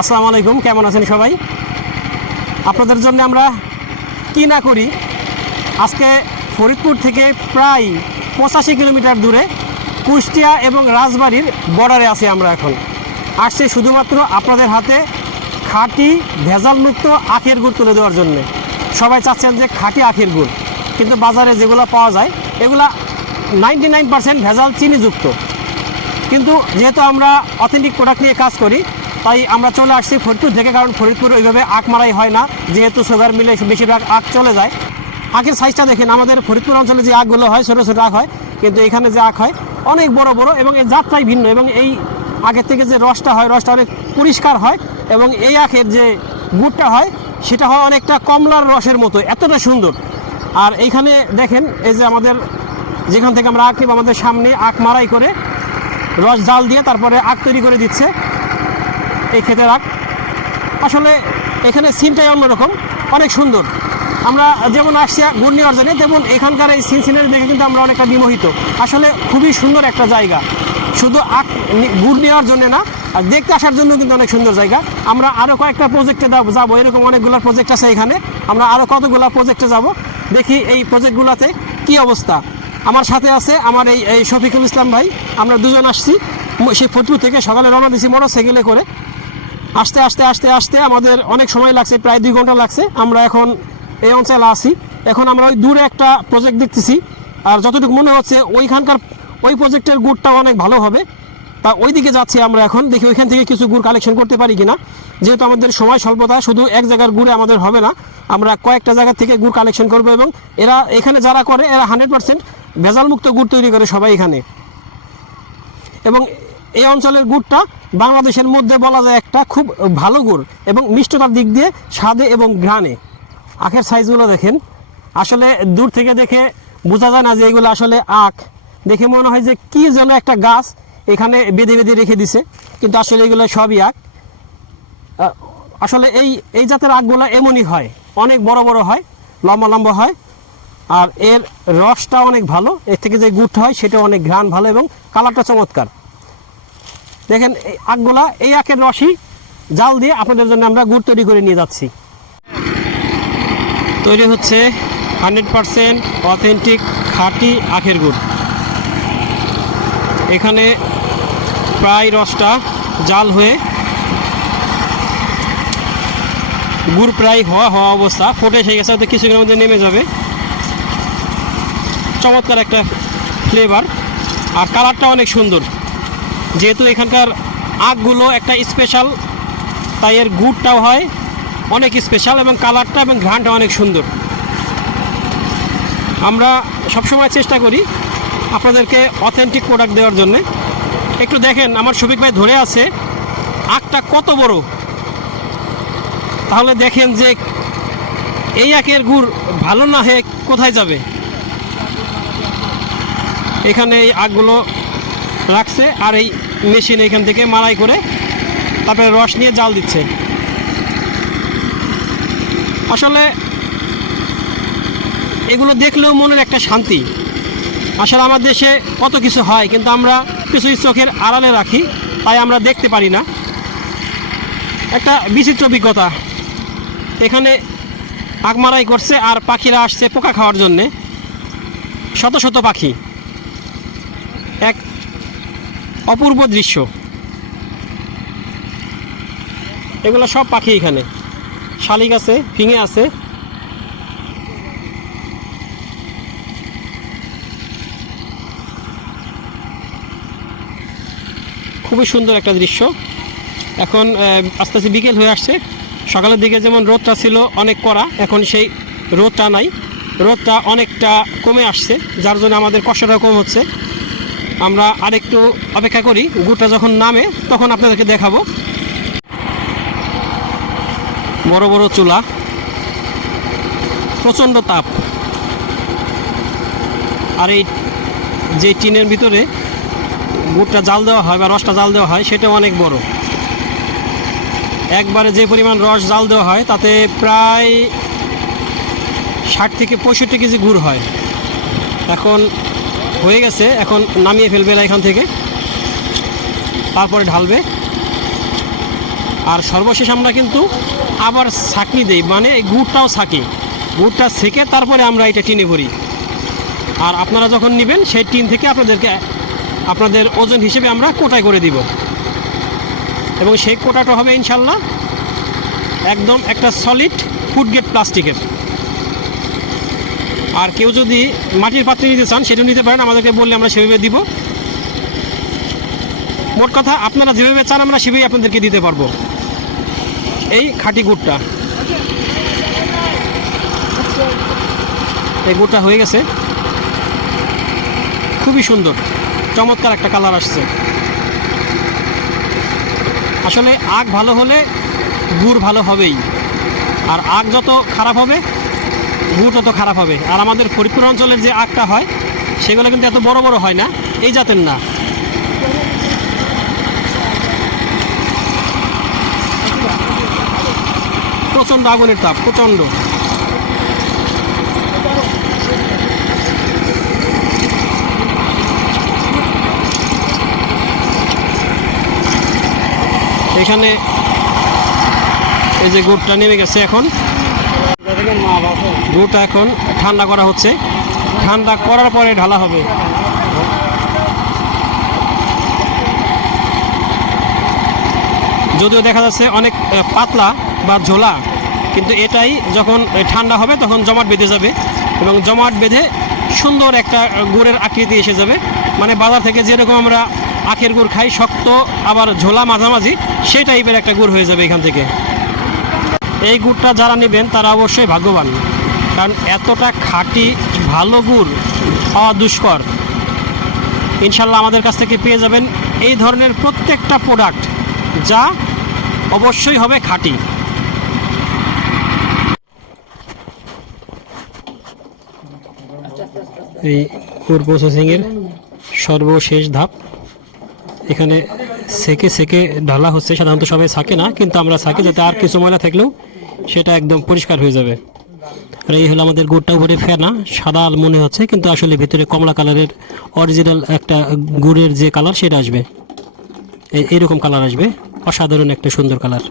আসসালামু আলাইকুম, কেমন আছেন সবাই? আপনাদের জন্য আমরা কি না করি। আজকে ফরিদপুর থেকে প্রায় 85 কিলোমিটার দূরে কুষ্টিয়া এবং রাজবাড়ির বর্ডারে আছি। আমরা এখন আসছি শুধুমাত্র আপনাদের হাতে খাঁটি ভেজালমুক্ত আখের গুড় তুলে দেওয়ার জন্য। সবাই চাচ্ছেন যে খাঁটি আখের গুড়, কিন্তু বাজারে যেগুলো পাওয়া যায় এগুলা 99% ভেজাল চিনিযুক্ত। কিন্তু যেহেতু আমরা অথেন্টিক প্রোডাক্ট নিয়ে কাজ করি, তাই আমরা চলে আসছি ফরিদপুর থেকে। কারণ ফরিদপুর ওইভাবে আখ মারাই হয় না, যেহেতু সুগার মিলে বেশিরভাগ আখ চলে যায়। আখের সাইজটা দেখেন, আমাদের ফরিদপুর অঞ্চলে যে আখগুলো হয় ছোটো ছোটো আখ হয়, কিন্তু এখানে যে আখ হয় অনেক বড় বড় এবং এর জাতটাই ভিন্ন। এবং এই আখের থেকে যে রসটা হয়, রসটা অনেক পরিষ্কার হয়। এবং এই আখের যে গুড়টা হয় সেটা হয় অনেকটা কমলার রসের মতো, এতটা সুন্দর। আর এইখানে দেখেন, এই যে আমাদের যেখান থেকে আমরা আখ নিব, আমাদের সামনে আখ মারাই করে রস জাল দিয়ে তারপরে আখ তৈরি করে দিচ্ছে। এই ক্ষেতের আখ আসলে এখানে সিনটাই অন্যরকম, অনেক সুন্দর। আমরা যেমন আসছি গুড় নেওয়ার জন্য, তেমন এখানকার এই সিনারি দেখে কিন্তু আমরা অনেকটা বিমোহিত। আসলে খুবই সুন্দর একটা জায়গা, শুধু আখ গুড় নেওয়ার জন্য না, আর দেখতে আসার জন্য কিন্তু অনেক সুন্দর জায়গা। আমরা আরও কয়েকটা প্রজেক্টে যাবো, এরকম অনেকগুলো প্রজেক্ট আছে এখানে। আমরা আরও কতগুলো প্রজেক্টে যাব, দেখি এই প্রজেক্টগুলোতে কী অবস্থা। আমার সাথে আছে আমার এই শফিকুল ইসলাম ভাই। আমরা দুজন আসছি সেই ফরিদপুর থেকে, সকালে রওনা দিয়েছি মোটরসাইকেলে করে। আসতে আসতে আসতে আসতে আমাদের অনেক সময় লাগছে, প্রায় 2 ঘন্টা লাগছে। আমরা এখন এই অঞ্চলে আসি। এখন আমরা ওই দূরে একটা প্রজেক্ট দেখতেছি, আর যতটুকু মনে হচ্ছে ওইখানকার ওই প্রজেক্টের গুড়টাও অনেক ভালো হবে। তা ওই দিকে যাচ্ছি আমরা এখন, দেখি ওইখান থেকে কিছু গুড় কালেকশন করতে পারি কিনা। যেহেতু আমাদের সময় স্বল্পতা, শুধু এক জায়গার গুড়ে আমাদের হবে না, আমরা কয়েকটা জায়গা থেকে গুড় কালেকশন করবো। এবং এরা এখানে যারা করে, এরা 100% ভেজালমুক্ত গুড় তৈরি করে সবাই এখানে। এবং এই অঞ্চলের গুড়টা বাংলাদেশের মধ্যে বলা যায় একটা খুব ভালো গুড়, এবং মিষ্টতার দিক দিয়ে স্বাদে এবং ঘ্রাণে। আখের সাইজগুলো দেখেন, আসলে দূর থেকে দেখে বোঝা যায় না যে এগুলো আসলে আখ। দেখে মনে হয় যে কী যেন একটা গাছ এখানে বেঁধে বেঁধে রেখে দিছে, কিন্তু আসলে এগুলো সবই আখ। আসলে এই জাতের আখগুলো এমনই হয়, অনেক বড় বড় হয়, লম্বা লম্বা হয়, আর এর রসটা অনেক ভালো। এর থেকে যে গুড়টা হয় সেটা অনেক ঘ্রাণ ভালো, এবং কালারটা চমৎকার। দেখেন এই আখগুলা, এই আখের রসই জাল দিয়ে আপনাদের জন্য আমরা গুড় তৈরি করে নিয়ে যাচ্ছি। তৈরি হচ্ছে 100% অথেন্টিক খাঁটি আখের গুড়। এখানে প্রায় রসটা জাল হয়ে গুড় প্রায় হওয়া অবস্থা, ফুটে এসে গেছে, হয়তো কিছুক্ষণের মধ্যে নেমে যাবে। চমৎকার একটা ফ্লেভার, আর কালারটা অনেক সুন্দর। যেহেতু এখানকার আখগুলো একটা স্পেশাল, তাই এর গুড়টাও হয় অনেক স্পেশাল, এবং কালারটা এবং ঘ্রাণটা অনেক সুন্দর। আমরা সবসময় চেষ্টা করি আপনাদেরকে অথেন্টিক প্রোডাক্ট দেওয়ার জন্যে। একটু দেখেন, আমার শফিক ভাই ধরে আছে আখটা কত বড়। তাহলে দেখেন যে এই আখের গুড় ভালো না হয়ে কোথায় যাবে। এখানে এই আখগুলো রাখছে, আর এই মেশিন এখান থেকে মাড়াই করে তারপরে রস নিয়ে জাল দিচ্ছে। আসলে এগুলো দেখলেও মনের একটা শান্তি। আসলে আমার দেশে কত কিছু হয়, কিন্তু আমরা কিছু চোখের আড়ালে রাখি, তাই আমরা দেখতে পারি না। একটা বিচিত্র অভিজ্ঞতা। এখানে আখ মারাই করছে, আর পাখিরা আসছে পোকা খাওয়ার জন্যে, শত শত পাখি। এক অপূর্ব দৃশ্য। এগুলো সব পাখি এখানে, শালিক আছে, ফিঙে আছে। খুবই সুন্দর একটা দৃশ্য। এখন আস্তে আস্তে বিকেল হয়ে আসছে। সকালের দিকে যেমন রোদটা ছিল অনেক কড়া, এখন সেই রোদটা নাই, রোদটা অনেকটা কমে আসছে, যার জন্য আমাদের কষ্টটা কম হচ্ছে। আমরা আরেকটু অপেক্ষা করি, গুড়টা যখন নামে তখন আপনাদেরকে দেখাবো। বড় বড় চুলা, প্রচণ্ড তাপ, আর এই যে টিনের ভিতরে গুড়টা জাল দেওয়া হয় বা রসটা জাল দেওয়া হয় সেটা অনেক বড়। একবারে যে পরিমাণ রস জাল দেওয়া হয় তাতে প্রায় 60 থেকে 65 কেজি গুড় হয়। এখন হয়ে গেছে, এখন নামিয়ে ফেলবে এখান থেকে, তারপরে ঢালবে। আর সর্বশেষ আমরা কিন্তু আবার ছাঁকনি দেই, মানে এই গুড়টাও ছাঁকি, গুড়টা ছেঁকে তারপরে আমরা এটা টিনে ভরি। আর আপনারা যখন নেবেন সেই টিন থেকে আপনাদের ওজন হিসেবে আমরা কোটায় করে দিব, এবং সেই কোটাটা হবে ইনশাল্লাহ একদম একটা সলিড ফুড গ্রেড প্লাস্টিকের। আর কেউ যদি মাটির পাত্রে নিতে চান সেটা নিতে পারেন, আমাদেরকে বললে আমরা সেভাবে দিব। মোট কথা আপনারা যেভাবে চান আমরা সেভাবেই আপনাদেরকে দিতে পারবো। এই খাঁটি গুড়টা, এই গুড়টা হয়ে গেছে, খুবই সুন্দর চমৎকার একটা কালার আসছে। আসলে আগ ভালো হলে গুড় ভালো হবেই, আর আগ যত খারাপ হবে গুড় তত খারাপ হবে। আর আমাদের ফরিদপুর অঞ্চলের যে আগটা হয় সেগুলো কিন্তু এত বড় বড় হয় না, এই জাতের না। প্রচণ্ড আগুনের তাপ, প্রচণ্ড। এখানে এই যে গুড়টা নেমে গেছে, এখন গুড়টা এখন ঠান্ডা করা হচ্ছে, ঠান্ডা করার পরে ঢালা হবে। যদিও দেখা যাচ্ছে অনেক পাতলা বা ঝোলা, কিন্তু এটাই যখন ঠান্ডা হবে তখন জমাট বেঁধে যাবে, এবং জমাট বেঁধে সুন্দর একটা গুড়ের আকৃতি এসে যাবে। মানে বাজার থেকে যেরকম আমরা আখের গুড় খাই, শক্ত আবার ঝোলা মাঝামাঝি, সেই টাইপের একটা গুড় হয়ে যাবে এখান থেকে। এই গুড়টা যারা নেবেন তারা অবশ্যই ভাগ্যবান, কারণ এতটা খাঁটি ভালো গুড় পাওয়া দুষ্কর। ইনশাল্লাহ আমাদের কাছ থেকে পেয়ে যাবেন এই ধরনের প্রত্যেকটা প্রোডাক্ট, যা অবশ্যই হবে খাঁটি। এই গুড় প্রসেসিংয়ের সর্বশেষ ধাপ, এখানে সেকে ঢালা হচ্ছে। সাধারণত সবাই ছাঁকে না, কিন্তু আমরা ছাঁকি যাতে আর কিছু ময়লা থাকলেও সেটা একদম পরিষ্কার হয়ে যাবে। আর এই হলো আমাদের গুড়টা, উপরে ফেনা সাদা মনে হচ্ছে, কিন্তু আসলে ভিতরে কমলা কালারের অরিজিনাল একটা গুড়ের যে কালার সেটা আসবে, এইরকম কালার আসবে, অসাধারণ একটা সুন্দর কালার।